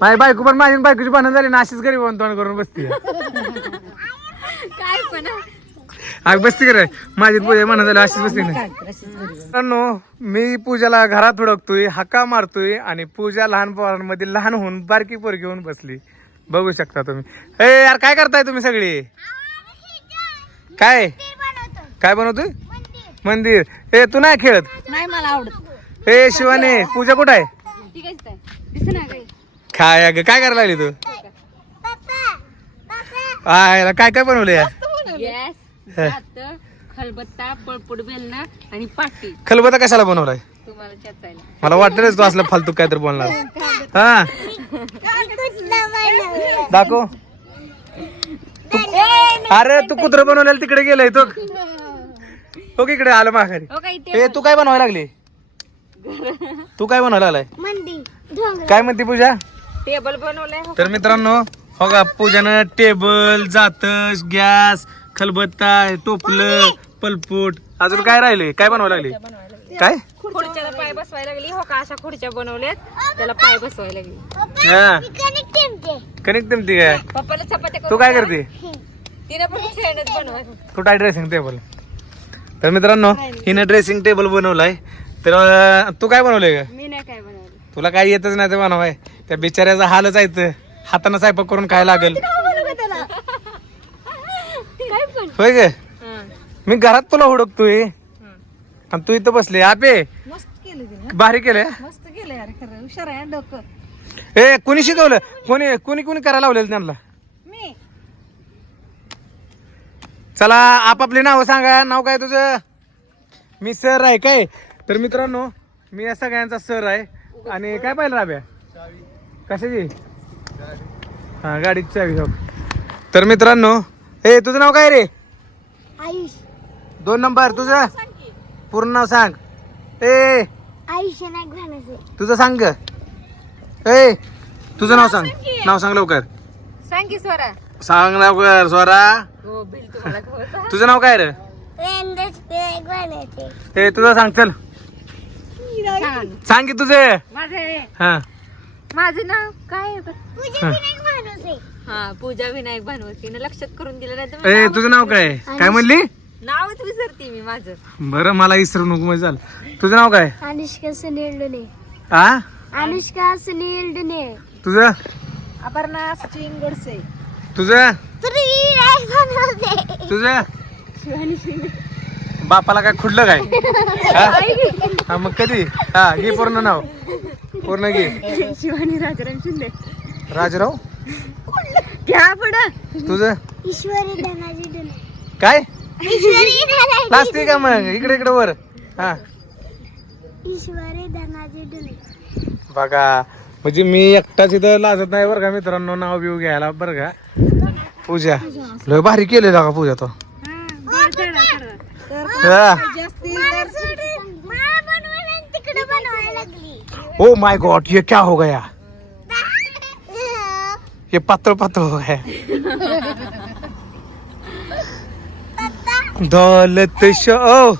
माझी बायको पण माझी आणि बायकोची भांडण झाली ना अशीच घरी तोंड करून बसते काय पण अग बसती करे माझी पूजा भांडण झाली अशीच बसते ना मित्रांनो मी पूजाला घरात हुडकतोय हक्का मारतोय आणि पूजा लहान पोरांमध्ये लहान होऊन बारकी पोरगी होऊन बसली. बघू शकता तुम्ही. ए यार काय करताय तुम्ही सगळी? काय? काय बनवतोय? मंदिर. ए तू नाही खेळत? नाही मला आवडत. ए शिवाने पूजा कुठं आहे? काय अगं. काय करायला लागली तू? आयला काय काय बनवलं या? गॅस खलबत्ता बेलना आणि पाटी. खलबत्ता कशाला बनवलाय? तुम्हाला चचायला. मला वाटलं तू असलं फालतू काय तर बोलणार हा. दाखव. अरे तू कुत्र बनवलेलं तिकडे गेलाय तो. हो की इकडे आलं माघारी. हो ए तू काय बनवायला लागली? तू काय बनवायला लागलाय काय म्हणते पूजा? टेबल बनवलंय हो तर मित्रांनो हो का पूजानं टेबल जात गॅस खलबत्ता टोपलं पलपूट. अजून काय राहिले काय बनवायला लागली? काय? खुर्च्याला पाय बसवायला लागली. हो का अशा खुर्च्या बनवल्यात. त्याला पाय बसवायला लागली. हा. कनेक्ट ती काय? पप्पाला चपात्या तू काय करते? तिने पण खेळण्यात बनवायचं तू काय ड्रेसिंग टेबल तर मित्रांनो हिनं ड्रेसिंग टेबल बनवलाय. तर अं, तू काय बनवलंय का मी नाही काय बनवलं. तुला काय येतच नाही ते बनवाय त्या बिचाऱ्याचा हालच आहे इथं. हातानं स्वयंपाक करून काय लागल. काय पण. होय ग? मी घरात तुला हुडकतोय. आणि तू इथं बसले. आपे मस्त केलं तिने. भारी केलंय केलं ए कोणी शिकवलं? कोणी कोणी कोणी करायला लावलेलं त्यांना? मी. चला आपापली नावं सांगा. नाव काय तुझं? मी सर आहे काय? तर मित्रांनो मी या सगळ्यांचा सर आहे. आणि काय पाहिलं राब्या कशाची? हा गाडीची चावी हो. तर मित्रांनो ए तुझं नाव काय रे? आयुष. दोन नंबर तुझं? पूर्ण नाव सांग. ए. घालायचे तुझं सांग ग. ए तुझं नाव सांग. नाव सांग लवकर. सांग की स्वरा. सांग लवकर स्वरा. हो बिल तुम्हाला खबर तुझं नाव काय रे? ए तुझं सांग चल. सांग. सांग की तुझे. माझे हा. माझं नाव काय आहे? पूजा विनायक भानुसे. हा पूजा विनायक भानवतीने लक्षात करून दिलं नाही तर मी ए नावच- तुझं नाव काय? काय म्हणली? नावच विसरते मी माझं. बरं मला इसरू नको म्हणजे झालं तुझं नाव काय? अनुष्का सुनील डुने. आ? अनुष्का सुनील डुने. तुझं? अपर्णा सचिन गोडसे. तुझं? तुझी विनायक भानुसे. तुझं? बापाला काय खुडलं काय? हा? हा मग कधी? हा घे पूर्ण नाव. पूर्ण घे. शिवानी राजाराम शिंदे. राजराव? घ्या पुढं. तुझं? ईश्वरी धनाजी काय? ईश्वरी धनाजी लाजते का मग? इकडे इकडे वर. हा. ईश्वरी धनाजी डुने बघा. म्हणजे मी एकटाच इथं लाजत नाही बरं का मित्रांनो. नाव बिव घ्यायला बरं का? पूजा. लय भारी केलेला का पूजा तो? हा. जास्ती मला बनवायला आणि तिकडे बनवायला लागली ओ माय गॉड ये क्या हो गया? ये पातळ पातळ हो गया। दौलत शो ओ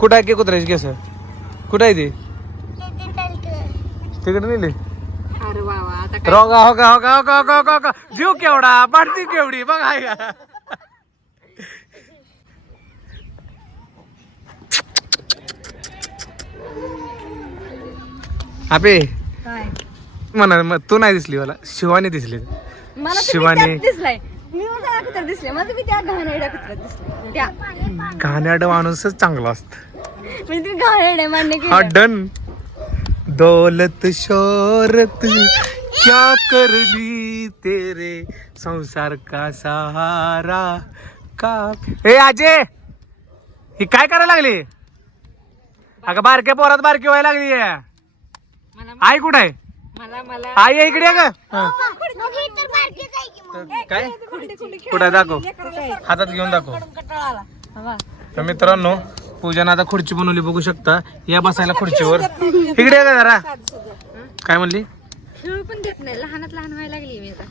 कुठं आहे की कुत्र्याची केस कुठं आहे ती तिकडे नेली अरे वा वा आता काय रोगा होगा होगा होगा होगा होगा होगा। जीव केवढा पाडती केवढी बघ आहे का आपे. काय? म्हणा मग तू नाही दिसली मला शिवानी दिसली. मला शिवानी. दिसलाय. मी दिसले. मला मी त्या घाणेरड्या कुत्र्यात दिसले. त्या. गाण्याड माणूसच चांगला असत. म्हणजे तुम्ही घाणेरडे मान्य हा केलं डन. दौलत शोरत क्या करली तेरे? संसार का सहारा का? ए आजे! ही काय करायला लागली? अगं बारक्या पोरात बारकी व्हायला लागली आई कुठं आहे? मला मला. आई आहे इकडे का ही काय? कुठं आहे दाखव. हातात घेऊन दाखव. तर मित्रांनो पूजानं आता खुर्ची बनवली बघू शकता. या बसायला खुर्चीवर. इकडे आहे का जरा. काय म्हणली? खेळू पण देत नाही. लहानात लहान व्हायला लागली मी आता.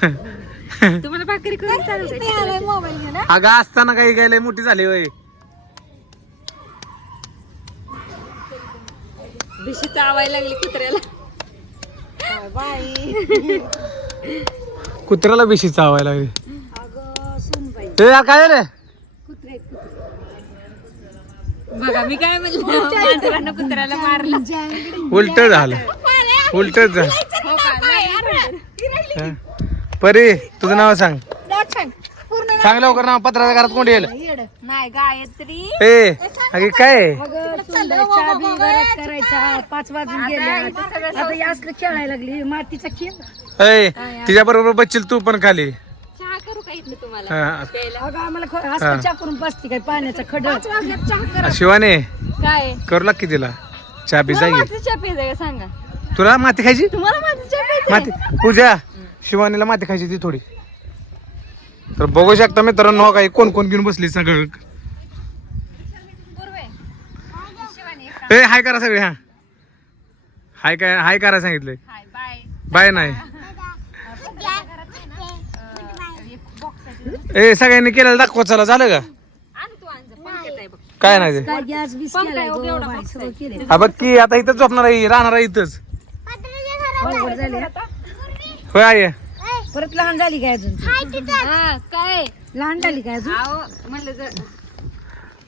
तुम्हाला भाकरी करून चालू द्यायची. मोबाईल घेऊन? अगं असताना काही काय लय मोठी झाली वय भिशी चावायला लागली कुत्र्याला. बाई कुत्र्याला बेशी चावायला लागली. अगं सुनबाई ए यार काय झालं कुत्रे बघा मी काय म्हणलं मांजरानं कुत्र्याला मारलं. उलट झालं. उलटच झालं. हो का? नाही. हा. परी तुझं नाव सांग. सांग सांग लवकर नाव पत्राच्या घरात कोण येईल? नाही गायत्री. ए अगे काय? करायचा पाच वाजून गेले. आता असलं खेळायला लागली. मातीचा खेळ. ए तिच्या बरोबर बसशील तू पण खाली. चहा करू का इथलं तुम्हाला? हा. प्यायला. अगं आम्हाला ख- असलं चहा करून बसते काय? पाण्याचा खड. पाच वाजल्यात चहा शिवाने काय? करू लाग की तिला. चहा पी जागी माझं चहा प्यायचं का सांगा. तुला माती खायची? माती पूजा शिवानीला माती खायची ती थोडी. तर बघू शकता मित्रांनो काही कोण कोण घेऊन बसली सगळं. ए हाय करा सगळे हा. हाय काय हाय करा सांगितलंय. Hi bye. बाय नाही. एक बॉक्स आहे ए सगळ्यांनी केलेलं दाखवा चला झालं का? आहे काय नाही ते. आहे, आहे. हा बघ की आता इथंच झोपणार आहे राहणार आहे इथंच. अवघड झाली आता. होय आई. परत लहान झाली काय अजून? ती? हा काय? लहान झाली काय अजून? आहो म्हणलं जर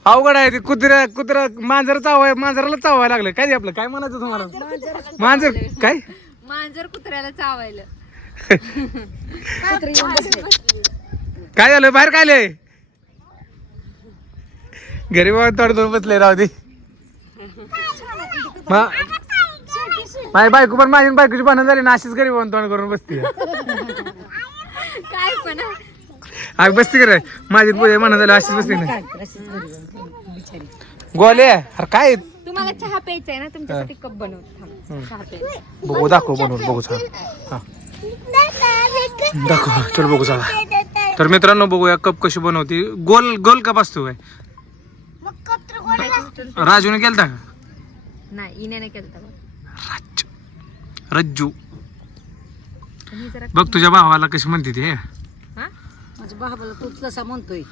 अवघड आहे ते. कुत्र्या कुत्रा मांजर चावाय मांजराला चावायला लागलं. काय ते आपलं? काय म्हणायचं तुम्हाला? मांजर काय? मांजर कुत्र्याला चावायला. कुत्रे येऊन बसले. काय झालं? बाहेर काय आलंय? घरी बाबा तोड दोन बसले राहू दे. मा- माझी बायको पण माझी आणि बायकोची भांडण झाली ना अशीच घरी बाबा तोंड करून बसते. काय पण हा? आग बसते करे माझी पूजा म्हणा झाली अशीच बसते ना गोले अरे काय? तुम्हाला चहा प्यायचा आहे ना तुमच्यासाठी कप बनवतो थांब. चहा प्यायचा. बघू दाखव बनवून बघू चला. हा. दाखव चल बघू चला. तर मित्रांनो बघूया कप कशी बनवती. गोल गोल कप असतो काय? राजूने केलता का? नाही इन्याने केलं बघ. राज रज्जू. बघ तुझ्या भावाला कशी म्हणते ते हा. माझ्या बाबाला तूच तसा म्हणतोय.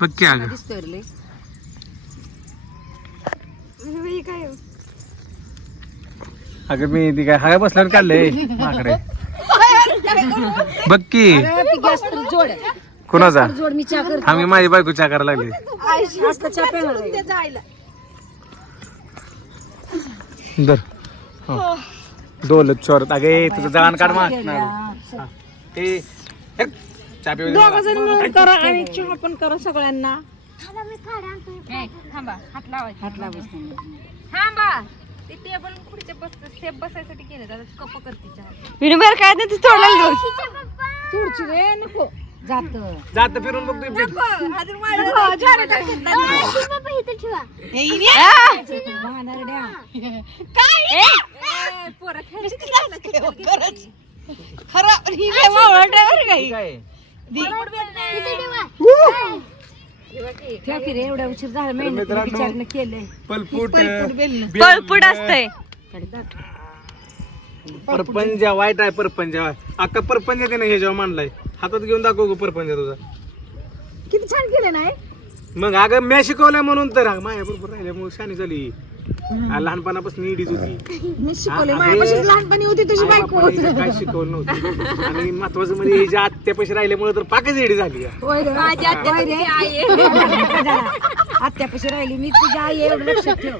बघ की अगं. दिसतोय रे लय. काय? हो? अगं मी ती काय हाय बसल्यावर काढलंय माकडे. बघ की. अरे, ती गॅस तर जोड. कुणाचा? जोड मी चहा करते. आम्ही माझी बायको चहा करायला लागली. असलं चहा पेणार आहे. दर हा. डोलत चोरत. अगे तुझं जळण काढ मा. ए, चहा पिऊ दे मला. करा आणि चहा पण करा सगळ्यांना. ए, थांबा हात लावायचे हात लावायचं. थांबा. ते टेबल पुढच्या बस सेफ बसायसाठी केलं आता कप करते चहा. विनोबर काय नाही तू तोडला तुडची रे नको. जात. जात फिरून. भानरड्या. काय? ठेव की रे एवढा उशीर झाला. मेहनत मित्रांनो, विचारणं केलंय. पलपूट पळपुट असतंय. परपंज वाईट आहे परपंज. अक्का परपंज त्याने हे जेव्हा मांडलाय. हातात घेऊन दाखव गं परपंज तुझा. किती छान केलं नाही? मग अगं म्या शिकवलंय म्हणून तर. माझ्या बरोबर राहिल्यामुळे शानी झाली. लहानपणापासून इडीच होती. मी शिकवले माझ्यापाशीच. लहानपणी होती तुझी आई बायको बापाला काय शिकवलं नव्हतं. आणि महत्वाचं म्हणजे ही ज्या आत्यापाशी राहिल्यामुळे तर पाकच इडी झाली आहे. होय रे. माझी आत्या होय तुमची रे. आई आहे. आत्यापाशी राहिली मी तुझी आई एवढं लक्षात ठेव.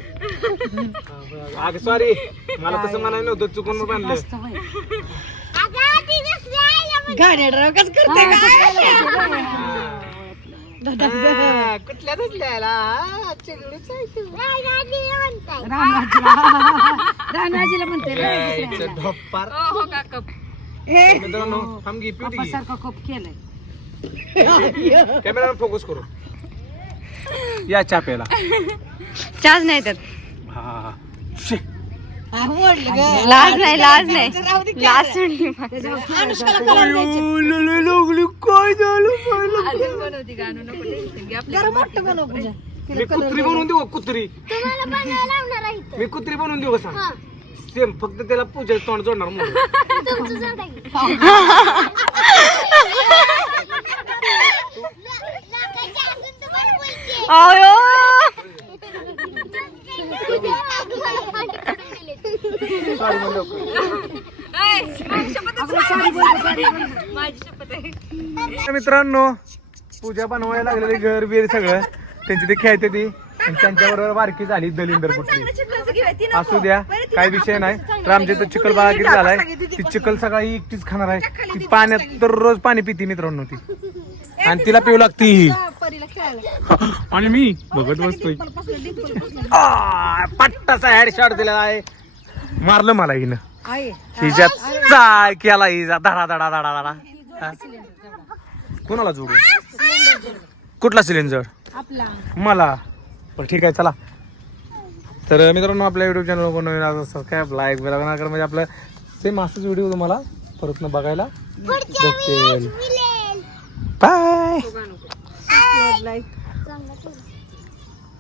अगं सॉरी मला तसं म्हणायला नव्हतं चुकून मग बांधलं. गाड्या ड्रायव्ह कसं करते हा, कुठल्या कुठल्या रामराजीला म्हणते हो का कप. हे. सारखा कप केलंय. कॅमेरा फोकस करू. या चहा प्यायला चहाच नाही तर हा. लाज नाही लाज नाही. सोडली काय झालं पहिलं? अजून बनवती गाणं नको टेन्शन घे आपल्या जरा मोठं बनव पूजा मी कुत्री बनवून देऊ कुत्री? मी कुत्री बनवून देऊ का सांग? सेम फक्त त्याला पूजा तोंड जोडणार म्हणून. Sorry म्हणलं. माझी शपथ आहे. तर मित्रांनो पूजा बनवायला लागलेले घर बीर सगळं. त्यांची ते खेळते ती. आणि त्यांच्याबरोबर बारकी झाली दलिंदर कुठली. असू द्या काही विषय नाही. तर आमच्या इथं चिकल बागा किती झालाय ती चिकल सकाळी एकटीच खाणार आहे. ती पाण्यात तर रोज पाणी पिती मित्रांनो ती. आणि तिला पिऊ लागती. ही आणि मी? बघत बसतोय. पट्टाचा हेड शॉट दिलेला आहे. मारलं मला हिनं. हिच्यात चाळ केला हिचा धडा धडा धडा धडा. हा? कोणाला जोडू? कुठला सिलेंडर आपला. मला. बरं ठीक आहे चला. तर मित्रांनो आपल्या युट्यूब चॅनल कोण नवीन सबस्क्राईब लाईक बेल करा. म्हणजे आपलं सेम असंच व्हिडिओ तुम्हाला परत न बघायला. Bye like